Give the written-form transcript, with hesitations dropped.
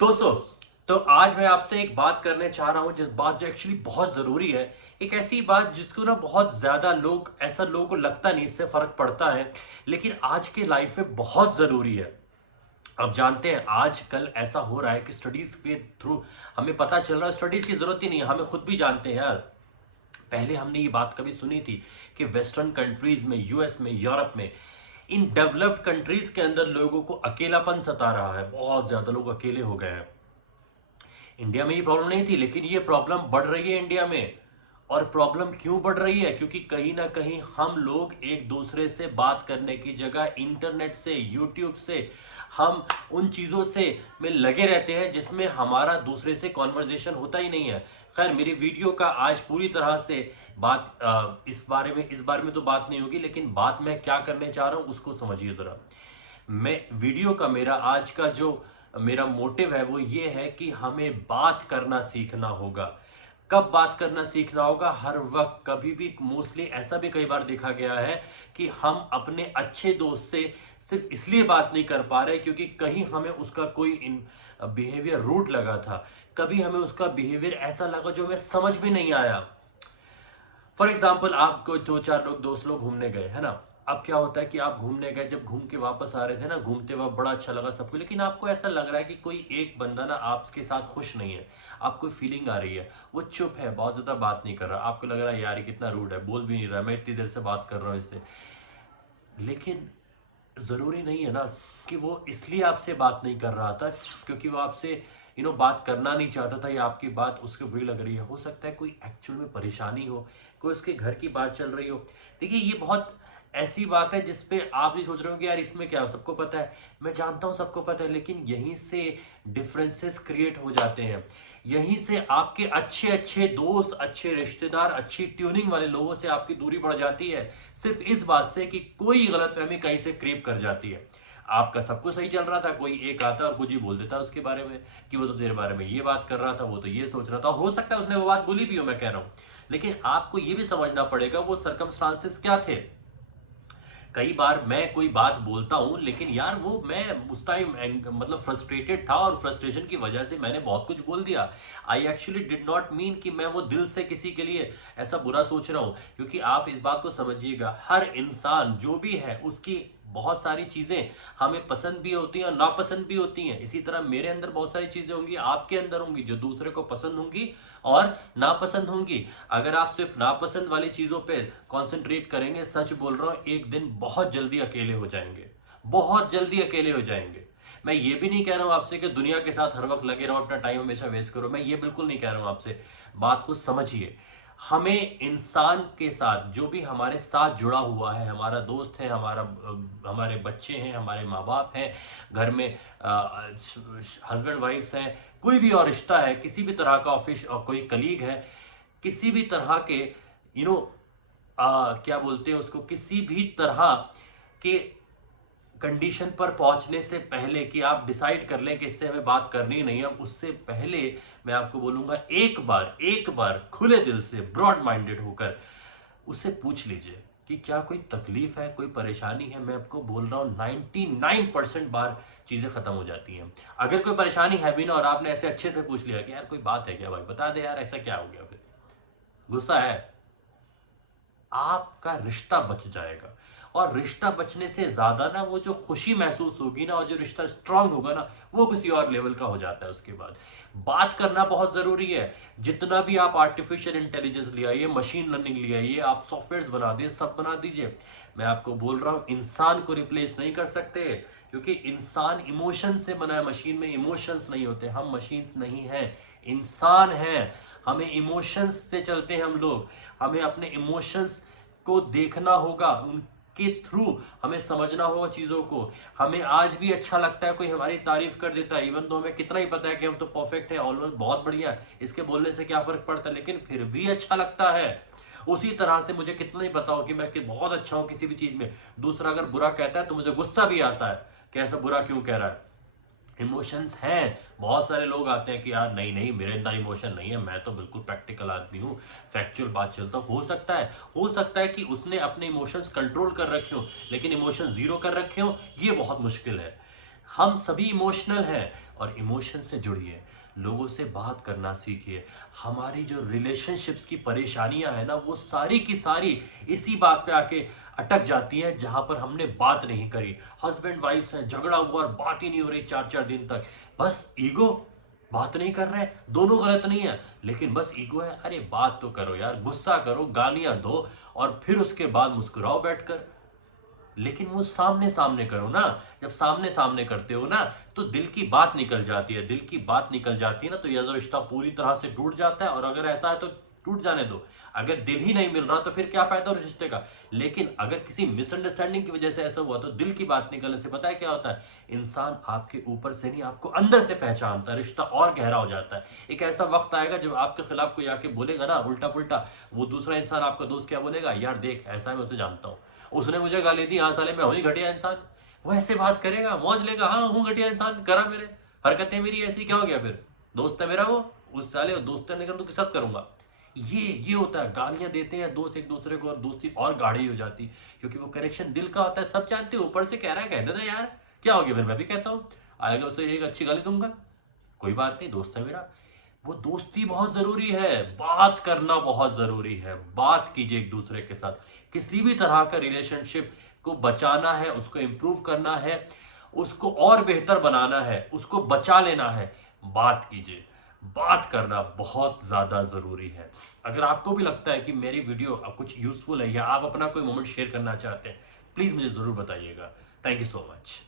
दोस्तों, तो आज मैं आपसे एक बात करने चाह रहा हूं, जिस बात जो एक्चुअली बहुत जरूरी है। एक ऐसी बात जिसको ना बहुत ज्यादा लोग, ऐसा लोगों को लगता नहीं, इससे फर्क पड़ता है, लेकिन आज के लाइफ में बहुत जरूरी है। अब जानते हैं आजकल ऐसा हो रहा है कि स्टडीज के थ्रू हमें पता चल रहा है, स्टडीज की जरूरत ही नहीं है, हमें खुद भी जानते हैं यार। पहले हमने ये बात कभी सुनी थी कि वेस्टर्न कंट्रीज में, यूएस में, यूरोप में, इन डेवलप्ड कंट्रीज के अंदर लोगों को अकेलापन सता रहा है, बहुत ज्यादा लोग अकेले हो गए हैं। इंडिया में ये प्रॉब्लम नहीं थी, लेकिन ये प्रॉब्लम बढ़ रही है इंडिया में। और प्रॉब्लम क्यों बढ़ रही है? क्योंकि कहीं ना कहीं हम लोग एक दूसरे से बात करने की जगह इंटरनेट से, यूट्यूब से, हम उन चीजों से में लगे रहते हैं जिसमें हमारा दूसरे से कॉन्वर्जेशन होता ही नहीं है। खैर, मेरी वीडियो का आज पूरी तरह से बात इस बारे में तो बात नहीं होगी, लेकिन बात मैं क्या करने चाह रहा हूं उसको समझिए जरा। मैं वीडियो का मेरा आज का जो मेरा मोटिव है वो ये है कि हमें बात करना सीखना होगा। कब बात करना सीखना होगा? हर वक्त, कभी भी। मोस्टली ऐसा भी कई बार देखा गया है कि हम अपने अच्छे दोस्त से सिर्फ इसलिए बात नहीं कर पा रहे क्योंकि कहीं हमें उसका कोई बिहेवियर रूट लगा था, कभी हमें उसका बिहेवियर ऐसा लगा जो हमें समझ में नहीं आया। फॉर एग्जाम्पल, आपको दो चार लोग, दोस्त लोग घूमने गए, है ना। अब क्या होता है कि आप घूमने गए, जब घूम के वापस आ रहे थे ना, घूमते वक्त बड़ा अच्छा लगा सबको, लेकिन आपको ऐसा लग रहा है कि कोई एक बंदा ना आपके साथ खुश नहीं है। आपको फीलिंग आ रही है, वो चुप है, बहुत ज्यादा बात नहीं कर रहा, आपको लग रहा है यार ये कितना रूड है, बोल भी नहीं रहा, मैं इतनी देर से बात कर रहा हूँ इससे। लेकिन जरूरी नहीं है ना कि वो इसलिए आपसे बात नहीं कर रहा था क्योंकि वो आपसे बात करना नहीं चाहता था, या आपकी बात उसको बुरी लग रही है। हो सकता है कोई एक्चुअल में परेशानी हो, कोई उसके घर की बात चल रही हो। देखिए, ये बहुत ऐसी बात है जिसपे आप भी सोच रहे हो कि यार इसमें क्या, सबको पता है। मैं जानता हूं सबको पता है, लेकिन यहीं से डिफरेंसेस क्रिएट हो जाते हैं। यहीं से आपके अच्छे अच्छे दोस्त, अच्छे रिश्तेदार, अच्छी ट्यूनिंग वाले लोगों से आपकी दूरी बढ़ जाती है, सिर्फ इस बात से कि कोई गलतफहमी कहीं से क्रीप कर जाती है। आपका सब कुछ सही चल रहा था, कोई एक आता और कुछ ही बोल देता उसके बारे में कि वो तो तेरे बारे में ये बात कर रहा था, वो तो ये सोच रहा था। हो सकता है उसने वो बात बोली भी हो, मैं कह रहा हूं, लेकिन आपको ये भी समझना पड़ेगा वो सर्कमस्टांसेस क्या थे। कई बार मैं कोई बात बोलता हूं, लेकिन यार वो मैं उस टाइम मतलब फ्रस्ट्रेटेड था, और फ्रस्ट्रेशन की वजह से मैंने बहुत कुछ बोल दिया। I actually did not mean कि मैं वो दिल से किसी के लिए ऐसा बुरा सोच रहा हूं। क्योंकि आप इस बात को समझिएगा, हर इंसान जो भी है उसकी बहुत सारी चीजें हमें पसंद भी होती हैं और नापसंद भी होती हैं। इसी तरह मेरे अंदर बहुत सारी चीजें होंगी, आपके अंदर होंगी, जो दूसरे को पसंद होंगी और नापसंद होंगी। अगर आप सिर्फ नापसंद वाली चीजों पे कंसंट्रेट करेंगे, सच बोल रहा हूं, एक दिन बहुत जल्दी अकेले हो जाएंगे, बहुत जल्दी अकेले हो जाएंगे। मैं ये भी नहीं कह रहा हूं आपसे कि दुनिया के साथ हर वक्त लगे रहो, अपना टाइम हमेशा वेस्ट करो, मैं ये बिल्कुल नहीं कह रहा हूं आपसे। बात को समझिए। हमें इंसान के साथ, जो भी हमारे साथ जुड़ा हुआ है, हमारा दोस्त है, हमारे बच्चे हैं, हमारे माँ बाप हैं, घर में हस्बैंड वाइफ्स हैं, कोई भी और रिश्ता है, किसी भी तरह का, ऑफिस और कोई कलीग है, किसी भी तरह के यू नो क्या बोलते हैं उसको, किसी भी तरह के कंडीशन पर पहुंचने से पहले कि आप डिसाइड कर लें कि इससे हमें बात करनी नहीं है, उससे पहले मैं आपको बोलूंगा, एक बार खुले दिल से, ब्रॉड माइंडेड होकर उससे पूछ लीजिए कि क्या कोई तकलीफ है, कोई परेशानी है। मैं आपको बोल रहा हूं 99% बार चीजें खत्म हो जाती हैं। अगर कोई परेशानी है भी ना, और आपने ऐसे अच्छे से पूछ लिया कि यार कोई बात है क्या भाई, बता दे यार, ऐसा क्या हो गया, फिर गुस्सा है, आपका रिश्ता बच जाएगा। और रिश्ता बचने से ज्यादा ना, वो जो खुशी महसूस होगी ना, और जो रिश्ता स्ट्रांग होगा ना, वो किसी और लेवल का हो जाता है। उसके बाद बात करना बहुत जरूरी है। जितना भी आप आर्टिफिशियल इंटेलिजेंस ले आइए, मशीन लर्निंग ले आइए, आप सॉफ्टवेयर बना दिए, सब बना दीजिए, मैं आपको बोल रहा हूं इंसान को रिप्लेस नहीं कर सकते। क्योंकि इंसान इमोशन से बना है, मशीन में इमोशंस नहीं होते। हम मशीन्स नहीं हैं, इंसान हैं। हमें इमोशंस से चलते हैं हम लोग। हमें अपने इमोशंस को देखना होगा, उनके थ्रू हमें समझना होगा चीजों को। हमें आज भी अच्छा लगता है कोई हमारी तारीफ कर देता है, इवन तो हमें कितना ही पता है कि हम तो परफेक्ट है, ऑलमोस्ट बहुत बढ़िया है, इसके बोलने से क्या फर्क पड़ता है, लेकिन फिर भी अच्छा लगता है। उसी तरह से मुझे कितना ही पता हो कि मैं बहुत अच्छा हूं किसी भी चीज में, दूसरा अगर बुरा कहता है तो मुझे गुस्सा भी आता है कि ऐसा बुरा क्यों कह रहा है। इमोशंस हैं। बहुत सारे लोग आते हैं कि यार नहीं नहीं, मेरे अंदर इमोशन नहीं है, मैं तो बिल्कुल प्रैक्टिकल आदमी हूँ, फैक्चुअल बात चलता हूँ। हो सकता है कि उसने अपने इमोशंस कंट्रोल कर रखे हो, लेकिन इमोशन जीरो कर रखे हो, ये बहुत मुश्किल है। हम सभी इमोशनल हैं और इमोशन से जुड़िए, लोगों से बात करना सीखिए। हमारी जो रिलेशनशिप्स की परेशानियां है ना, वो सारी की सारी इसी बात पे आके अटक जाती है जहां पर हमने बात नहीं करी। हस्बैंड वाइफ है, झगड़ा हुआ और बात ही नहीं हो रही 4-4 दिन तक, बस ईगो, बात नहीं कर रहे। दोनों गलत नहीं है, लेकिन बस ईगो है। अरे बात तो करो यार, गुस्सा करो, गालियां दो और फिर उसके बाद मुस्कुराओ बैठकर। लेकिन वो सामने सामने करो ना। जब सामने सामने करते हो ना, तो दिल की बात निकल जाती है। दिल की बात निकल जाती है ना, तो यह जो रिश्ता पूरी तरह से टूट जाता है। और अगर ऐसा है तो टूट जाने दो। अगर दिल ही नहीं मिल रहा तो फिर क्या फायदा उस रिश्ते का। लेकिन अगर किसी मिसअंडरस्टैंडिंग की वजह से ऐसा हुआ, तो दिल की बात निकलने से पता है क्या होता है, इंसान आपके ऊपर से नहीं, आपको अंदर से पहचानता है, रिश्ता और गहरा हो जाता है। एक ऐसा वक्त आएगा जब आपके खिलाफ कोई आके बोलेगा ना उल्टा पुल्टा, वो दूसरा इंसान, आपका दोस्त, क्या बोलेगा, यार देख ऐसा है, मैं उसे जानता हूं, उसने मुझे गाली दी, हाँ साले मैं वही घटिया इंसान। वो ऐसे बात करेगा, मौज लेगा, हाँ हूँ घटिया इंसान, करा मेरे, हरकतें मेरी ऐसी, क्या हो गया फिर, दोस्त है मेरा वो, उस साले दोस्त है लेकिन तो किस साथ करूंगा। ये होता है, गालियां देते हैं दोस्त एक दूसरे को और दोस्ती और गाढ़ी हो जाती, क्योंकि वो कनेक्शन दिल का होता है। सब जानते हैं, ऊपर से कह रहा है, कह देता यार, क्या हो गया, फिर मैं भी कहता हूँ, आएगा उसे एक अच्छी गाली दूंगा, कोई बात नहीं, दोस्त है मेरा। वो दोस्ती बहुत जरूरी है, बात करना बहुत जरूरी है। बात कीजिए एक दूसरे के साथ। किसी भी तरह का रिलेशनशिप को बचाना है, उसको इंप्रूव करना है, उसको और बेहतर बनाना है, उसको बचा लेना है, बात कीजिए। बात करना बहुत ज्यादा जरूरी है। अगर आपको भी लगता है कि मेरी वीडियो कुछ यूजफुल है या आप अपना कोई मोमेंट शेयर करना चाहते हैं, प्लीज मुझे जरूर बताइएगा। Thank you so much.